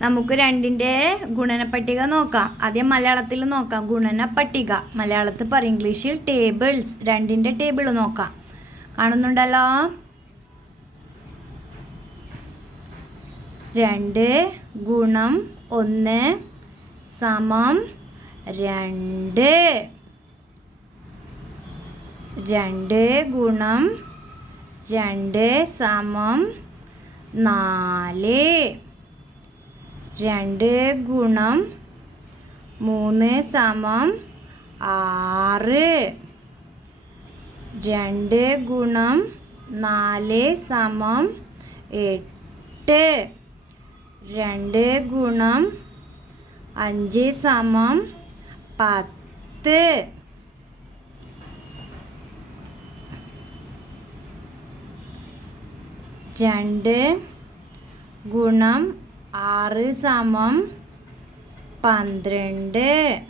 നമുക്ക് രണ്ടിന്റെ ഗുണനപ്പട്ടിക നോക്കാം. ആദ്യം മലയാളത്തിൽ നോക്കാം. ഗുണനപ്പട്ടിക മലയാളത്തിൽ പറ ഇംഗ്ലീഷിൽ ടേബിൾസ് രണ്ടിന്റെ ടേബിൾ നോക്കാം. കാണുന്നുണ്ടല്ലോ? രണ്ട് ഗുണം ഒന്ന് സമം രണ്ട്. രണ്ട് ഗുണം രണ്ട് സമം നാല്. രണ്ട് ഗുണം മൂന്ന് സമം ആറ്. രണ്ട് ഗുണം നാല് സമം എട്ട്. രണ്ട് ഗുണം അഞ്ച് സമം പത്ത്. രണ്ട് ഗുണം ആറ് സമം പന്ത്രണ്ട്.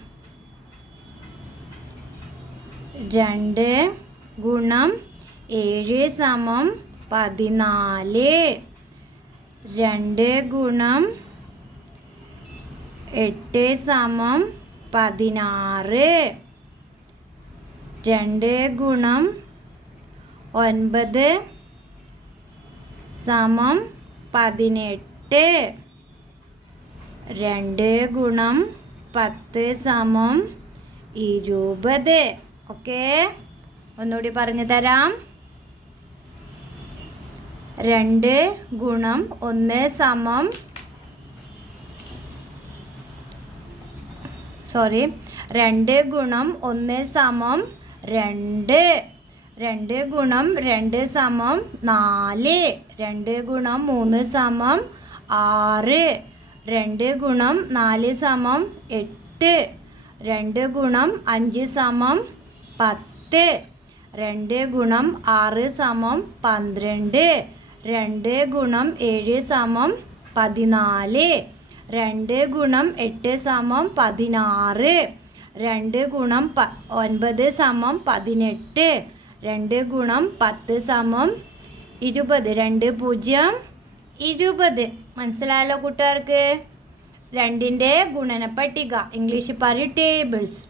രണ്ട് ഗുണം ഏഴ് സമം പതിനാല്. രണ്ട് ഗുണം എട്ട് സമം പതിനാറ്. രണ്ട് ഗുണം ഒൻപത് സമം പതിനെട്ട്. രണ്ട് ഗുണം പത്ത് സമം ഇരുപത്. ഓക്കെ? ഒന്നുകൂടി പറഞ്ഞു തരാം. രണ്ട് ഗുണം ഒന്ന് സമം സോറി രണ്ട് ഗുണം ഒന്ന് സമം രണ്ട്. രണ്ട് ഗുണം രണ്ട് സമം നാല്. രണ്ട് ഗുണം മൂന്ന് സമം ആറ്. രണ്ട് ഗുണം നാല് സമം എട്ട്. രണ്ട് ഗുണം അഞ്ച് സമം പത്ത്. രണ്ട് ഗുണം ആറ് സമം പന്ത്രണ്ട്. രണ്ട് ഗുണം ഏഴ് സമം പതിനാല്. രണ്ട് ഗുണം എട്ട് സമം പതിനാറ്. രണ്ട് ഗുണം പ ഒൻപത് സമം പതിനെട്ട്. രണ്ട് ഗുണം പത്ത് സമം ഇരുപത്. രണ്ട് പൂജ്യം. ഇരുപത്. മനസ്സിലായല്ലോ കൂട്ടുകാർക്ക്? രണ്ടിന്റെ ഗുണനപ്പട്ടിക. ഇംഗ്ലീഷിൽ പറയും ടേബിൾസ്